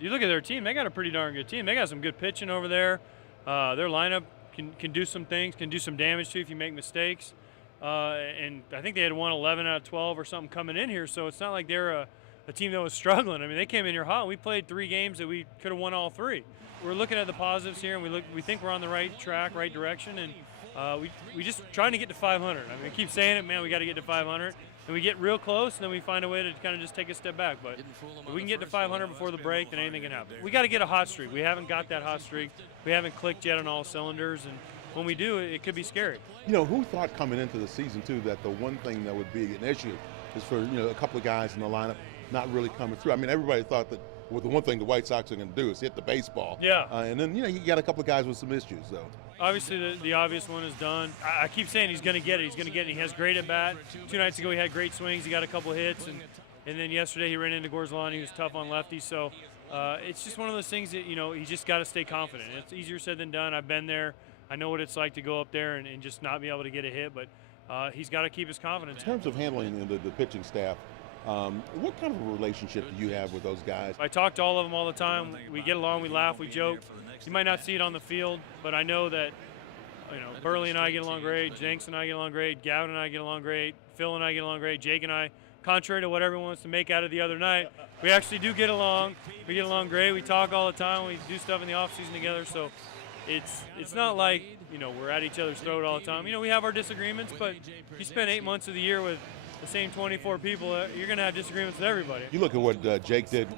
You look at their team; they got a pretty darn good team. They got some good pitching over there. Their lineup can do some things, can do some damage to you if you make mistakes. And I think they had won 11 out of 12 or something coming in here, so it's not like they're a team that was struggling. I mean, they came in here hot. And we played 3 games that we could have won all 3. We're looking at the positives here, and we think we're on the right track, right direction, and we just trying to get to 500. I mean, we keep saying it, man. We got to get to 500, and we get real close, and then we find a way to kind of just take a step back. But if we can get to 500 before the break, then anything can happen. We got to get a hot streak. We haven't got that hot streak. We haven't clicked yet on all cylinders, and when we do, it could be scary. You know, who thought coming into the season, too, that the one thing that would be an issue is for, a couple of guys in the lineup not really coming through? I mean, everybody thought that the one thing the White Sox are going to do is hit the baseball. Yeah. And then, you got a couple of guys with some issues, though. Obviously, the obvious one is done. I keep saying he's going to get it. He's going to get it. He has great at-bat. 2 nights ago, he had great swings. He got a couple hits. And then yesterday, he ran into Gorzlan. He was tough on lefties. So it's just one of those things that, he just got to stay confident. It's easier said than done. I've been there. I know what it's like to go up there and just not be able to get a hit, but he's got to keep his confidence. In terms of handling the pitching staff, what kind of a relationship do you have with those guys? I talk to all of them all the time. We get along, we laugh, we joke. You might not see it on the field, but I know that Burley and I get along great, Jenks and I get along great, Gavin and I get along great, Phil and I get along great, Jake and I, contrary to what everyone wants to make out of the other night, we actually do get along. We get along great. We talk all the time. We do stuff in the off-season together, so it's not like, we're at each other's throat all the time. We have our disagreements, but you spend 8 months of the year with the same 24 people, you're going to have disagreements with everybody. You look at what Jake did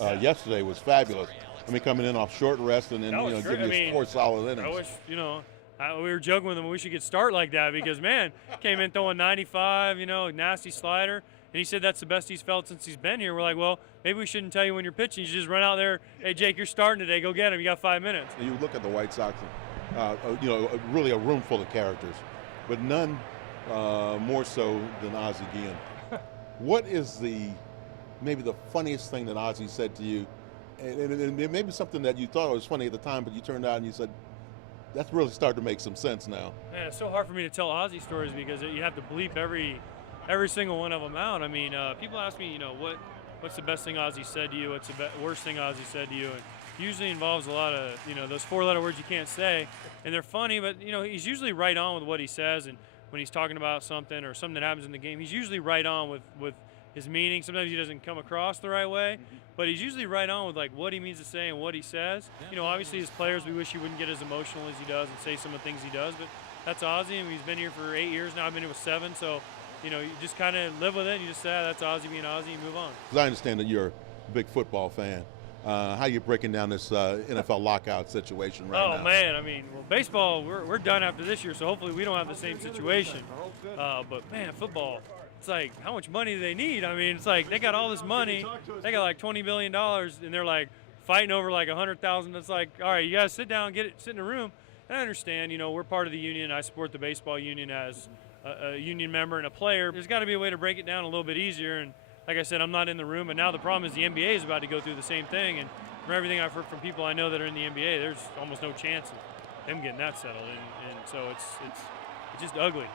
yesterday was fabulous. I mean, coming in off short rest and then, giving you 4 solid innings. I wish, we were joking with him, we should get start like that because, man, came in throwing 95, nasty slider. And he said that's the best he's felt since he's been here. We're like, well, maybe we shouldn't tell you when you're pitching. You should just run out there. Hey, Jake, you're starting today. Go get him. You got 5 minutes. You look at the White Sox, really a room full of characters, but none more so than Ozzie Guillen. What is maybe the funniest thing that Ozzie said to you? And maybe something that you thought was funny at the time, but you turned out and you said, that's really starting to make some sense now. Man, it's so hard for me to tell Ozzie stories because you have to bleep every single one of them out. I mean, people ask me, what's the best thing Ozzie said to you? What's the worst thing Ozzie said to you? And it usually involves a lot of, those 4-letter words you can't say. And they're funny, but, he's usually right on with what he says. And when he's talking about something or something that happens in the game, he's usually right on with his meaning. Sometimes he doesn't come across the right way, but he's usually right on with what he means to say and what he says. Obviously as players, we wish he wouldn't get as emotional as he does and say some of the things he does, but that's Ozzie, and he's been here for 8 years now. I've been here with 7, so you just kind of live with it. And you just say, that's Ozzie being Ozzie, and move on. Because I understand that you're a big football fan. How are you breaking down this NFL lockout situation right now? Oh, man, baseball, we're done after this year, so hopefully we don't have the same situation. But, man, football, it's like, how much money do they need? It's like they got all this money. They got like $20 billion, and they're like fighting over like $100,000. It's like, all right, you got to sit down, sit in a room. And I understand, we're part of the union. I support the baseball union as a union member and a player. There's got to be a way to break it down a little bit easier. And like I said, I'm not in the room. And now the problem is the NBA is about to go through the same thing. And from everything I've heard from people I know that are in the NBA, there's almost no chance of them getting that settled. And so it's just ugly.